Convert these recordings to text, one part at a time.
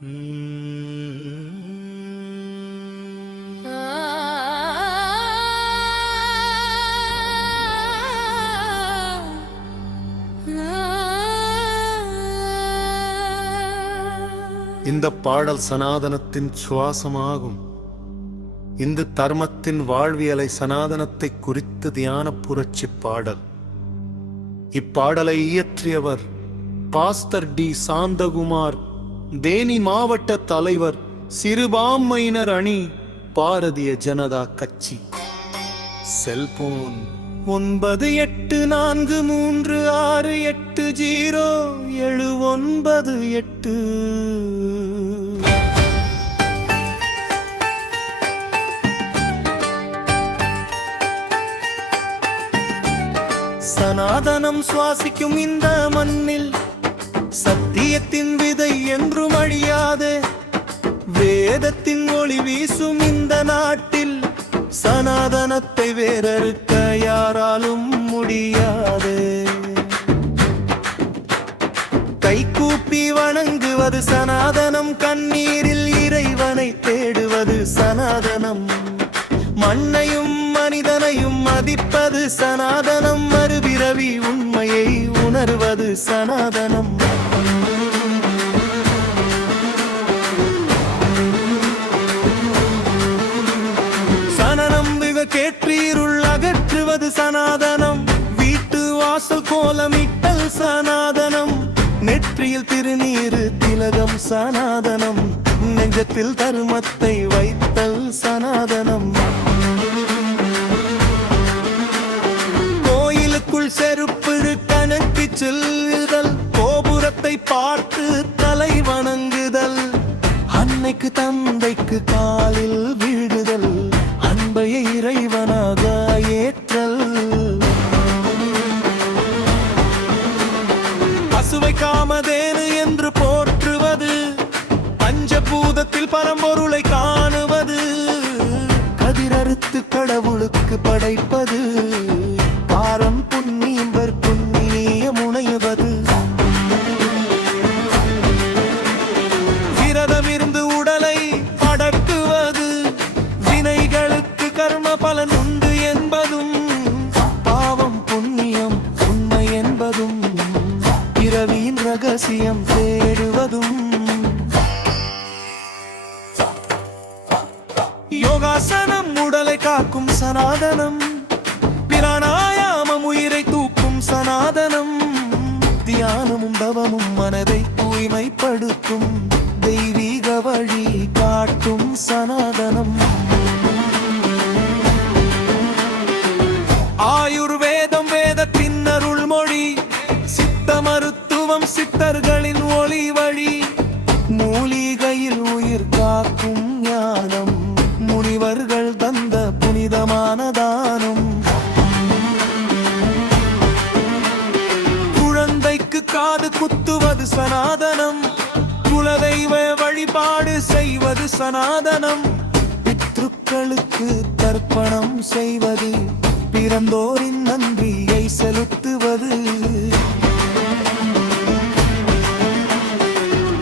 இந்த பாடல் சனாதனத்தின் சுவாசமாகும். இந்து தர்மத்தின் வாழ்வியலை சனாதனத்தை குறித்து தியான புரட்சி பாடல். இப்பாடலை இயற்றியவர் பாஸ்டர் டி சாந்தகுமார், தேனி மாவட்ட தலைவர், சிறுபான்மையினர் அணி, பாரதிய ஜனதா கட்சி. செல்போன் 9843680798. சனாதனம் சுவாசிக்கும் இந்த மண்ணில் சத்தியத்தின் விதை என்றும் அழியாதே. வேதத்தின் ஒளி வீசும் இந்த நாட்டில் சனாதனத்தை வேறறுக்க யாராலும் முடியாது. கைகூப்பி வணங்குவது சனாதனம், கண்ணீரில் இறைவனை தேடுவது சனாதனம். மண்ணையும் மனிதனையும் மதிப்பது சனாதனம், மறுபிறவி உண்மையை உணர்வது சனாதனம். சனனம் விவகேற்றீருள் அகற்றுவது சனாதனம், வீட்டு வாசல் கோலமிட்டல் சனாதனம், நெற்றியில் திருநீரு திலகம் சனாதனம், நெஞ்சத்தில் தர்மத்தை வைத்தல் சனாதனம். கோயிலுக்குள் செருப்பு கணக்கு செல்லுதல், கோபுரத்தை பார்த்து தலை வணங்குதல், அன்னைக்கு தந்தைக்கு காலில் வீழுதல், அன்பையை இறைவனாக ஏற்றல். பசுவை காமதேனு என்று போற்றுவது, பஞ்சபூதத்தில் பரம்பொருளை காணுவது, கதிரறுத்து கடவுளுக்கு படைப்பது, பாரம் புண்ணியம்பர் புண்ணிய முனைவது, விரதமிருந்து உடலை அடக்குவது, வினைகளுக்கு கர்ம பலன் உண்டு என்பதும், பாவம் புண்ணியம் உண்மை என்பதும், பிறவியின் ரகசியம் தேடுவதும், யோகாசனம் உடலை காக்கும் சனாதனம், பிராணாயாமம் உயிரை தூக்கும் சனாதனம், தியானமும் தவமும் மனதை தூய்மைப்படுத்தும், தெய்வீக வழி காட்டும் சனாதனம். ஆயுர்வேதம் வேதத்தின் அருள் மொழி, சித்த மருத்துவம் சித்தர்களின் ஒளி வழி, மூலிகையில் உயிர் காக்கும் ஞானம், முனிவர்கள் தந்த புனிதமான தானம். குழந்தைக்கு காது குத்துவது சனாதனம், குலதெய்வ வழிபாடு செய்வது சனாதனம், பித்ருக்களுக்கு தர்ப்பணம் செய்வது, பிறந்தோரின் நன்றியை செலுத்துவது,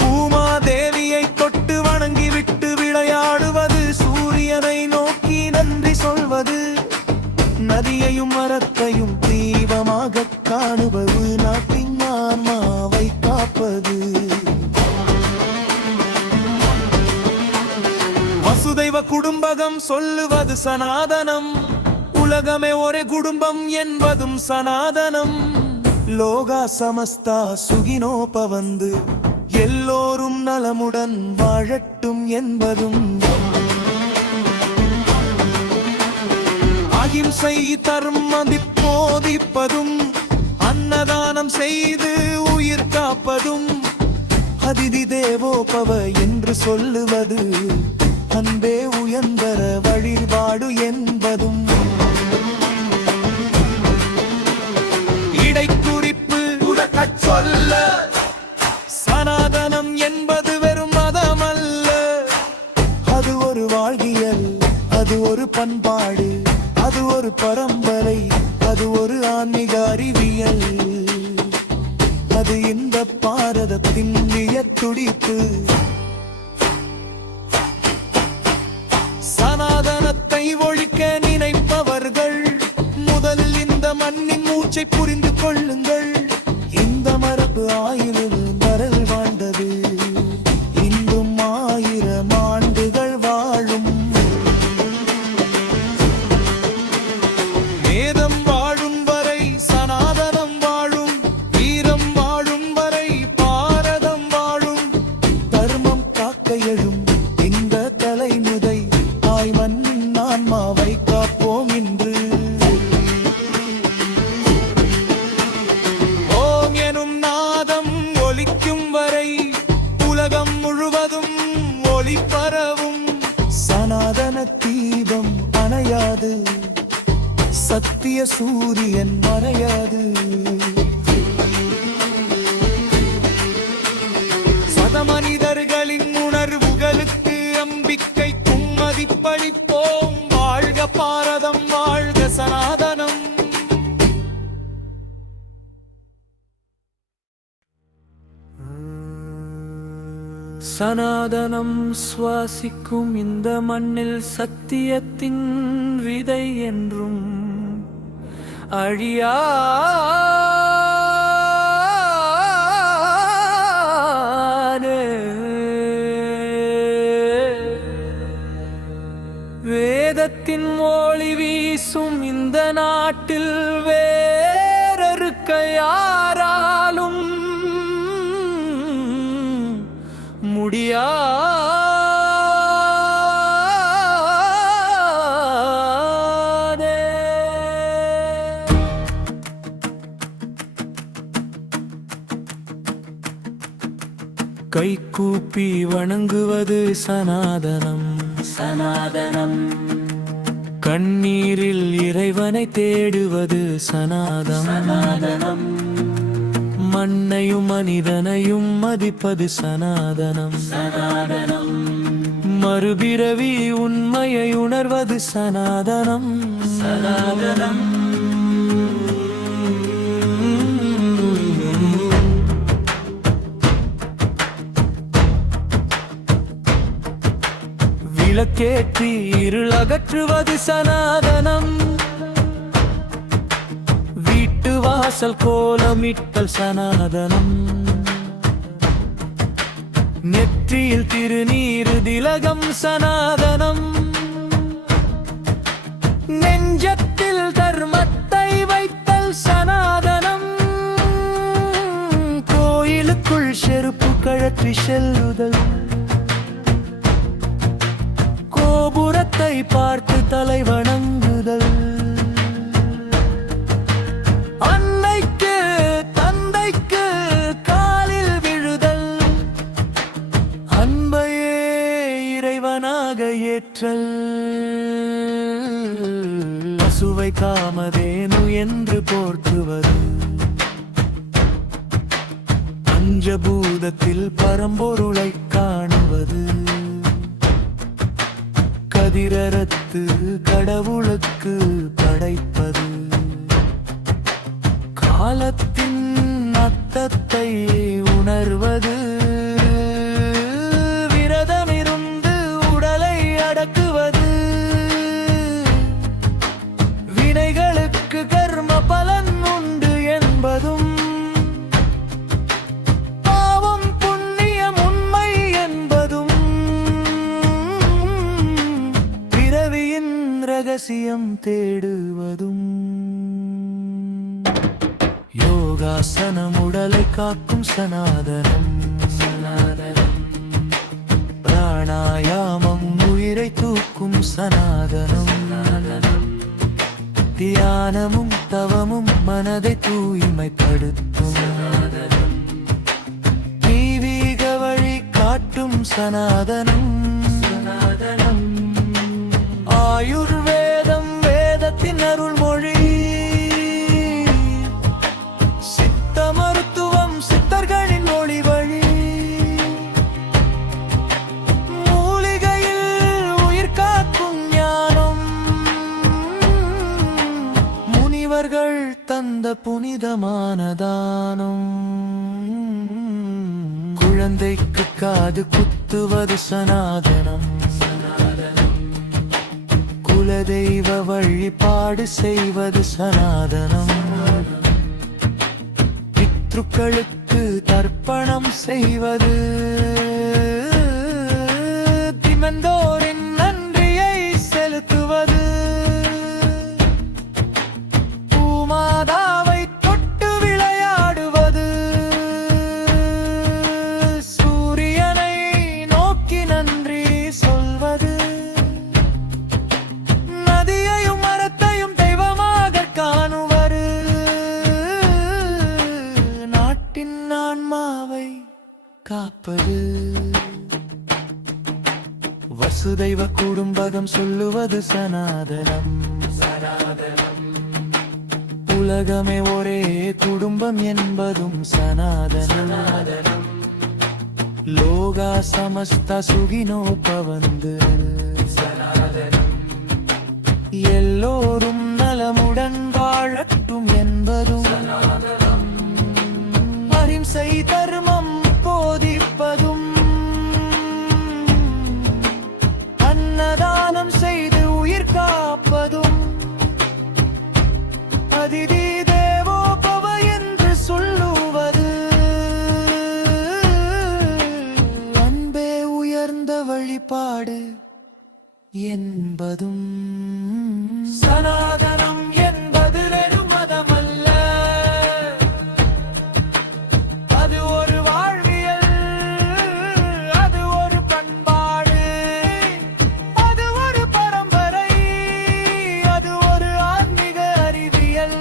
பூமாதேவியை தொட்டு வணங்கிவிட்டு விளையாடுவது, சூரியனை நோக்கி நன்றி சொல்வது, நதியையும் மரத்தையும் தீபமாக காணுவது, நாட்டின் ஆன்மாவை காப்பது. வசுதைவ குடும்பகம் சொல்லுவது சனாதனம், உலகமே ஒரே குடும்பம் என்பதும் சனாதனம், லோகா சமஸ்தா சுகினோ பவந்து, எல்லோரும் நலமுடன் வாழட்டும் என்பதும், அகிம்சை தர்மதி போதிப்பதும், அன்னதானம் செய்து உயிர் காப்பதும், அதிதி தேவோபவ என்று சொல்லுவது, அன்பே உயர்ந்தர வழிபாடு என்பதும், இடைக்குறிப்பு உறக்கச் சொல்ல, சனாதனம் என்பது வெறும் மதமல்ல, அது ஒரு வாழ்வியல், அது ஒரு பண்பாடு, அது ஒரு பரம்பரை, அது ஒரு ஆன்மீக அறிவியல், அது இந்த பாரதத்தின் துடிப்பு. மூச்சை புரிந்து கொள்ளுங்கள். இந்த மரபு ஆயிரம் வரல் வாழ்ந்தது, இன்னும் 1000 ஆண்டுகள் வாழும். வேதம் வாழும் வரை சனாதனம் வாழும், வீரம் வாழும் வரை பாரதம் வாழும். தர்மம் காக்க எழும் இந்த தலைமுறை, தாய் மண்ணின் ஆன்மாவை காப்போம் இன்று. ஓம் எனும் நாதம் ஒலிக்கும் வரை உலகம் முழுவதும் ஒளி பரவும். சனாதன தீபம் அணையாது, சத்திய சூரியன் மறையாது. சதமனிதர்களின் உணர்வுகளுக்கு அம்பிக்கைக்கும் மதிப்பளிப்போம். வாழ்க பாரதம், வாழ்க சனாதனம். சனாதனம் சுவாசிக்கும் இந்த மண்ணில் சத்தியத்தின் விதை என்றும் அழியாது. வேதத்தின் ஒளி வீசும் இந்த நாட்டில் வேறறுக்க யாராலும் முடியாதே. கைகூப்பி வணங்குவது சனாதனம், சனாதனம். கண்ணீரில் இறைவனை தேடுவது சனாதனம், சனாதனம். மண்ணையும் மனிதனையும் மதிப்பது சனாதனம், சனாதனம். மறுபிறவி உண்மையை உணர்வது சனாதனம், சனாதனம். விளக்கேற்றி இருள் அகற்றுவது சனாதனம். வீட்டு வாசல் கோலமிட்டல் சனாதனம். நெற்றியில் திருநீரு திலகம் சனாதனம். நெஞ்சத்தில் தர்மத்தை வைத்தல் சனாதனம். கோயிலுக்குள் செருப்பு கழற்றி செல்லுதல். கோபுரத்தை பார்த்து தலை வணங்குதல். அன்னைக்கு தந்தைக்கு காலில் விழுதல். அன்பையே இறைவனாக ஏற்றல். பசுவை காமதேனு என்று போற்றுவது. பஞ்சபூதத்தில் பரம்பொருளை காணுவது. கதிரறுத்து கடவுளுக்கு படைப்பது. காலத்தின் அர்த்தத்தை உணர்வது. விரதமிருந்து உடலை அடக்குவது. வினைகளுக்கு கர்ம பலன் உண்டு என்பதும். பாவம் புண்ணியம் உண்மை என்பதும். பிறவியின் ரகசியம் தேடுவதும். யோகாசனம் உடலை காக்கும் சனாதனம், சனாதனம். பிராணாயாமம் உயிரை தூக்கும் சனாதனம், சனாதனம். தியானமும் தவமும் மனதை தூய்மைப்படுத்தும் சனாதனம். தெய்வீக வழி காட்டும் சனாதனம், சனாதனம். ஆயுர்வேதம் வேதத்தின் அருள்மொழி. சித்த மருத்துவம் சித்தர்களின் ஒளி வழி. மூலிகையில் உயிர் காக்கும் ஞானம். முனிவர்கள் தந்த புனிதமான தானம். குழந்தைக்கு காது குத்துவது சனாதனம், சனாதனம். குலதெய்வ வழிபாடு செய்வது சனாதனம். பித்ருக்களுக்கு தர்ப்பணம் செய்வது திமந்தோரின் நன்றியை செலுத்துவது பூமாதாவை தொட்டு விளையாடுவது சூரியனை நோக்கி நன்றி சொல்வது நதியையும் மரத்தையும் தெய்வமாக காணுவது நாட்டின் ஆன்மாவை காப்பது வசுதைவ குடும்பகம் சொல்லுவது சனாதனம் உலகமே ஒரே குடும்பம் என்பதும் சனாதனம் லோகா சமஸ்த சுகினோ பவந்து எல்லோரும் நலமுடன் வாழட்டும் என்பதும் அஹிம்சை தர்மம் போதிப்பதும் அன்னதானம் செய்து உயிர் காப்பதும் அதிதி தேவோ பவ என்று சொல்லுவது அன்பே உயர்ந்த வழிபாடு என்பதும் சனாதனம் என்பது வெறும் மதமல்ல அது ஒரு வாழ்வியல் அது ஒரு பண்பாடு அது ஒரு பரம்பரை அது ஒரு ஆன்மீக அறிவியல்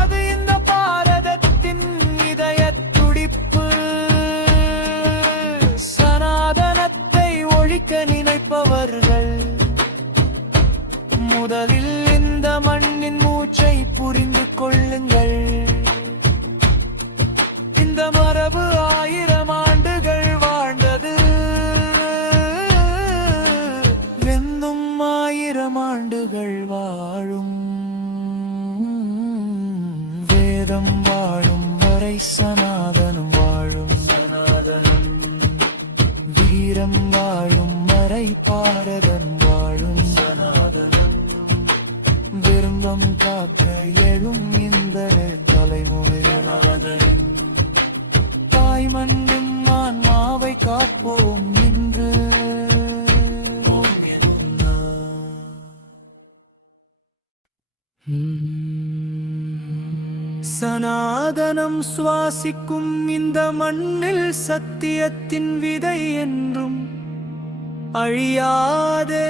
அது இந்த பாரதத்தின் இதய துடிப்பு சனாதனத்தை ஒழிக்க நினைப்பவர்கள் முதலில் இந்த மண்ணின் மூச்சை புரிந்து கொள்ளுங்கள் இந்த மரபு 1000 ஆண்டுகள் வாழ்ந்தது வெந்தும் 1000 ஆண்டுகள் வாழும் வேதம் வாழும் வரை சனாதனம் வாழும் வீரம் வாழும் வரை பாரதம் வாழும் விரும்பம் காக்க எழும் இந்த தலைமுறையானது தாய் மண்ணும் ஆன்மாவை காப்போம் என்று சனாதனம் சுவாசிக்கும் இந்த மண்ணில் சத்தியத்தின் விதை என்றும் அழியாதே